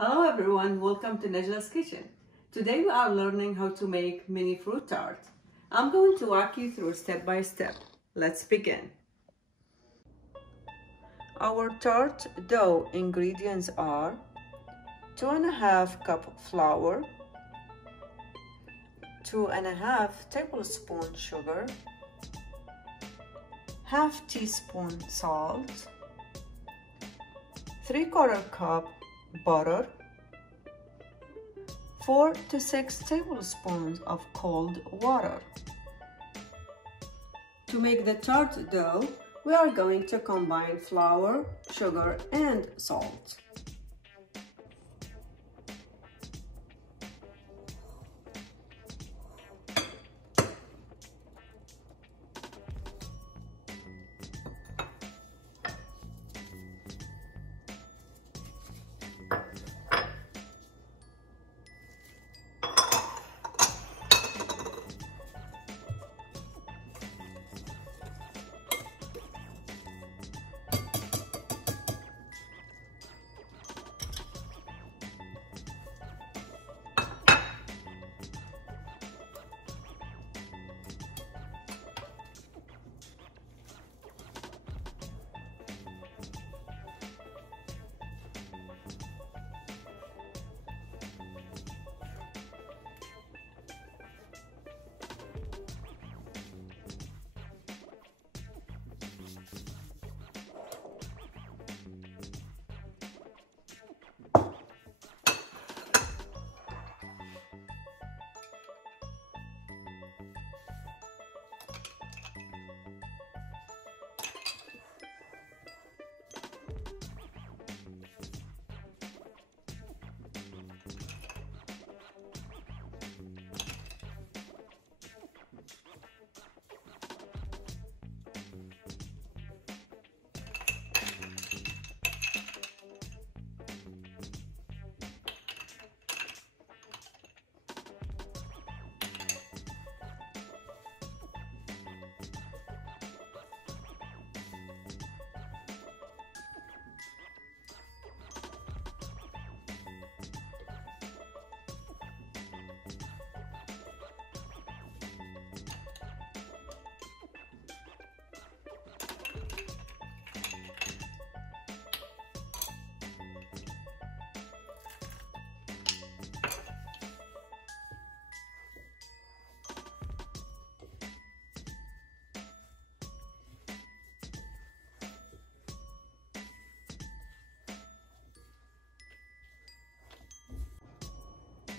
Hello everyone, welcome to Najla's Kitchen. Today we are learning how to make mini fruit tart. I'm going to walk you through step by step. Let's begin. Our tart dough ingredients are 2.5 cup flour, 2.5 tablespoon sugar, half teaspoon salt, 3/4 cup butter, 4 to 6 tablespoons of cold water. To make the tart dough, we are going to combine flour, sugar, and salt.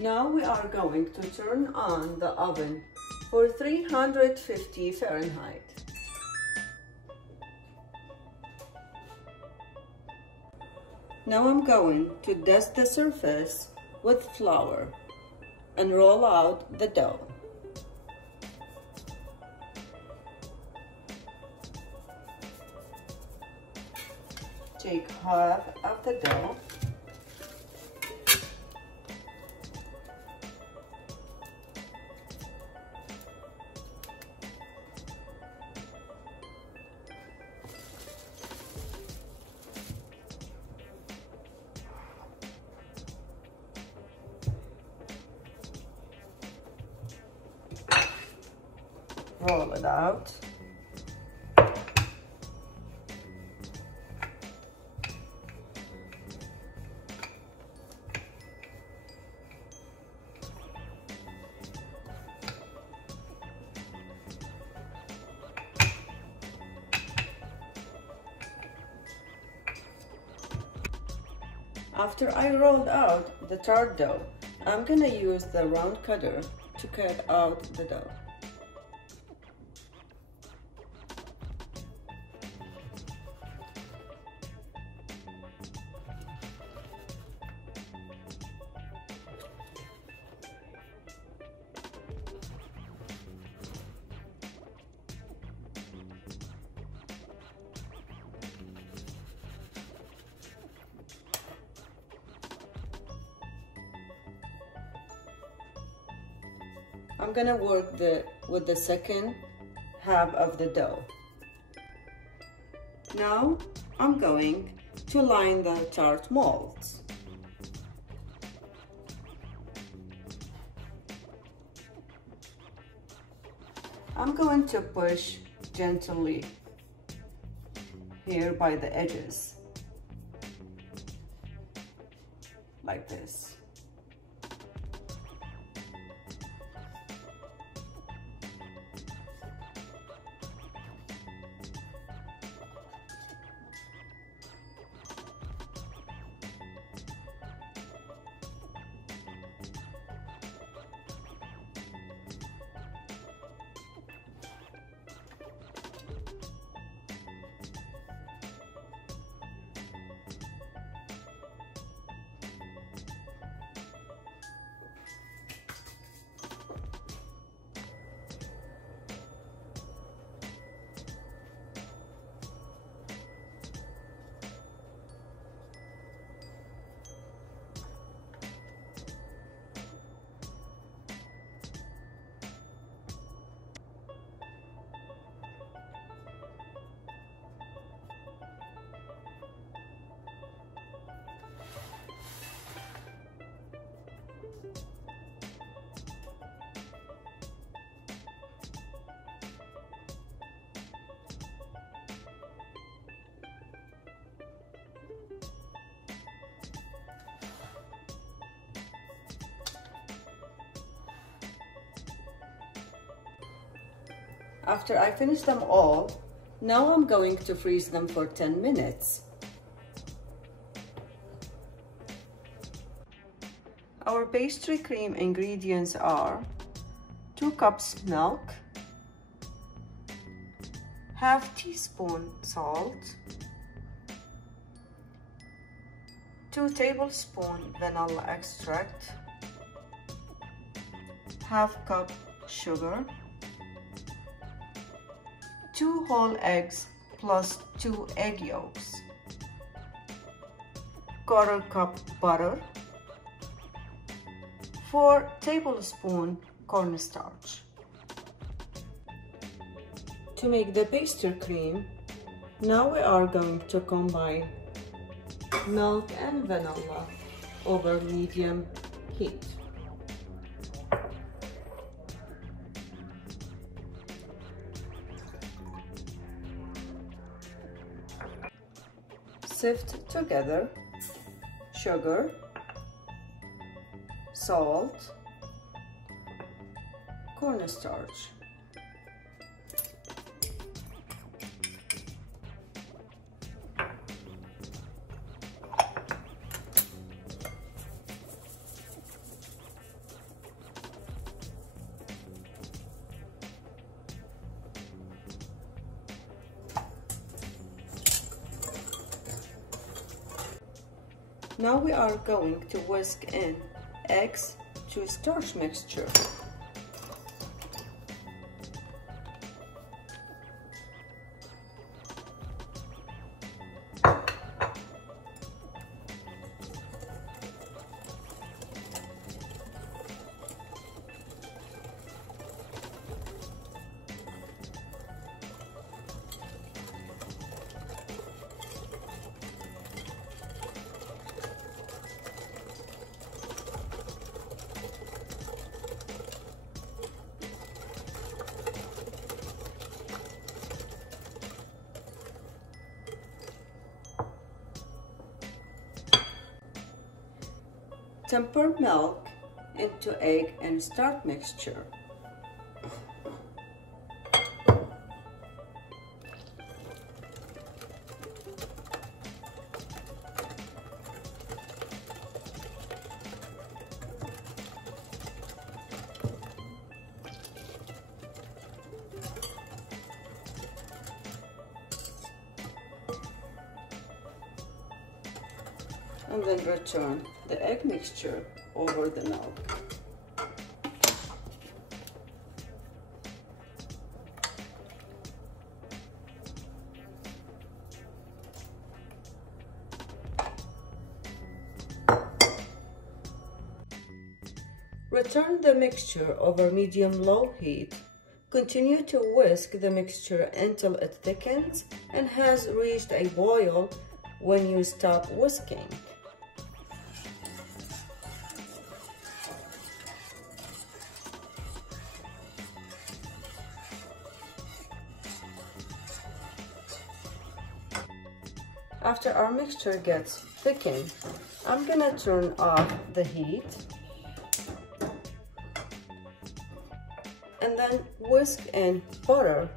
Now we are going to turn on the oven for 350 Fahrenheit. Now I'm going to dust the surface with flour and roll out the dough. Take half of the dough . Roll it out. After I rolled out the tart dough, I'm gonna use the round cutter to cut out the dough. I'm gonna work with the second half of the dough. Now I'm going to line the tart molds. I'm going to push gently here by the edges, like this. After I finish them all, now I'm going to freeze them for 10 minutes. Our pastry cream ingredients are 2 cups milk, half teaspoon salt, 2 tablespoons vanilla extract, half cup sugar, 2 whole eggs plus 2 egg yolks, 1/4 cup butter, 4 tablespoons cornstarch. To make the pastry cream, now we are going to combine milk and vanilla over medium heat. Sift together sugar, salt, cornstarch. Now we are going to whisk in eggs to starch mixture. Temper milk into egg and starch mixture. And then return the egg mixture over the milk. Return the mixture over medium-low heat. Continue to whisk the mixture until it thickens and has reached a boil when you stop whisking. After our mixture gets thickened, I'm gonna turn off the heat and then whisk in butter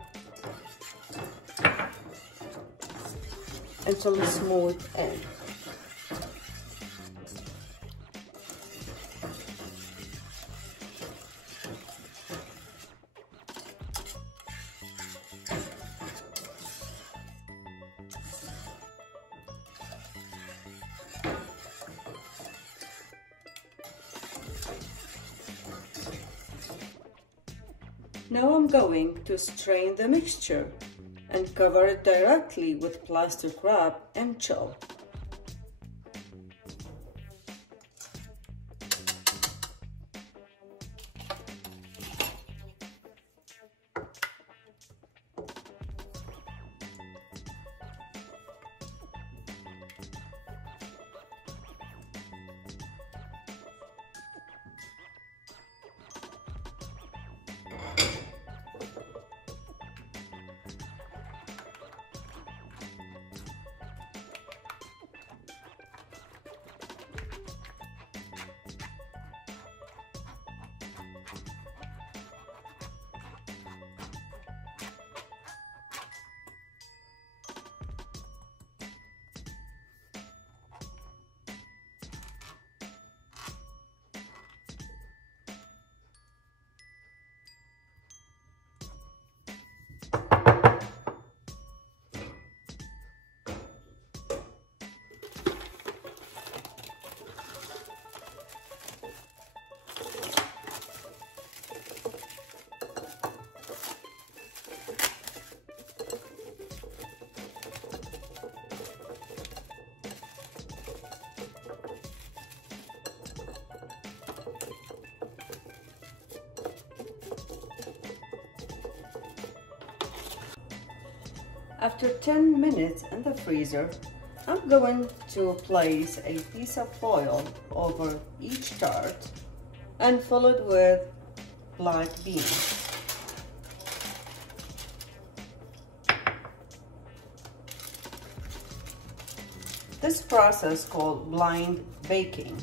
until it's smooth in. Now I'm going to strain the mixture and cover it directly with plastic wrap and chill. After 10 minutes in the freezer, I'm going to place a piece of foil over each tart and fill it with black beans. This process is called blind baking.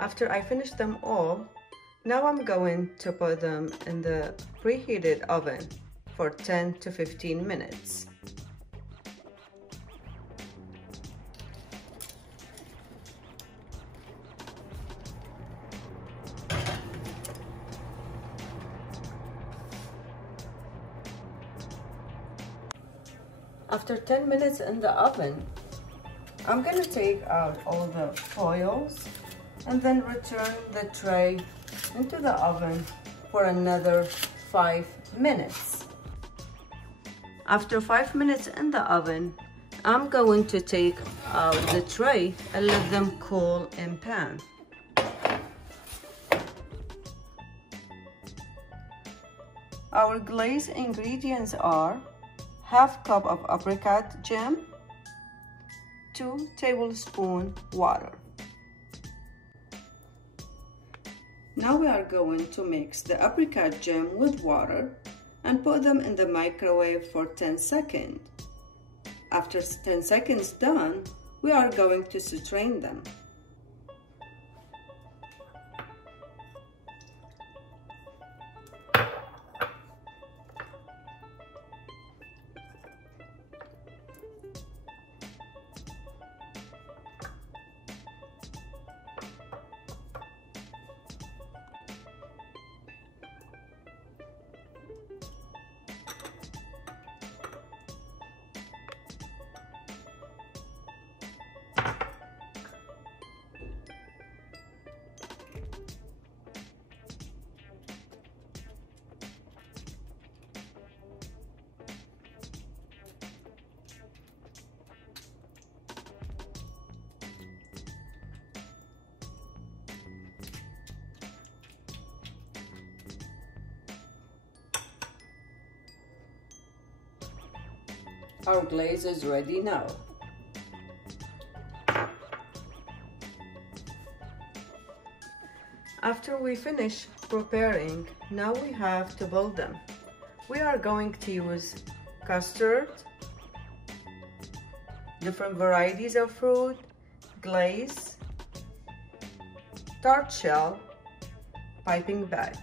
After I finish them all, now I'm going to put them in the preheated oven for 10 to 15 minutes. After 10 minutes in the oven, I'm going to take out all the foils and then return the tray into the oven for another 5 minutes. After 5 minutes in the oven, I'm going to take out the tray and let them cool in pan. Our glaze ingredients are ½ cup of apricot jam, 2 tablespoons water. Now we are going to mix the apricot jam with water and put them in the microwave for 10 seconds. After 10 seconds done, we are going to strain them. Our glaze is ready now. After we finish preparing, now we have to build them. We are going to use custard, different varieties of fruit, glaze, tart shell, piping bag.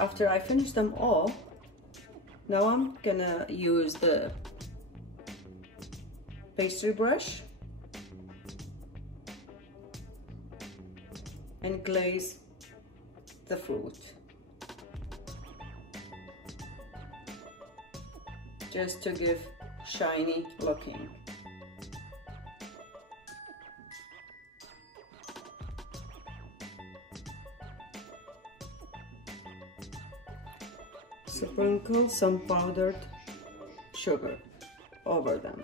After I finish them all, now I'm gonna use the pastry brush and glaze the fruit, just to give shiny looking. Sprinkle some powdered sugar over them.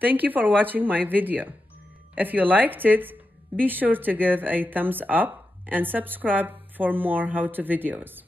Thank you for watching my video. If you liked it, be sure to give a thumbs up and subscribe for more how-to videos.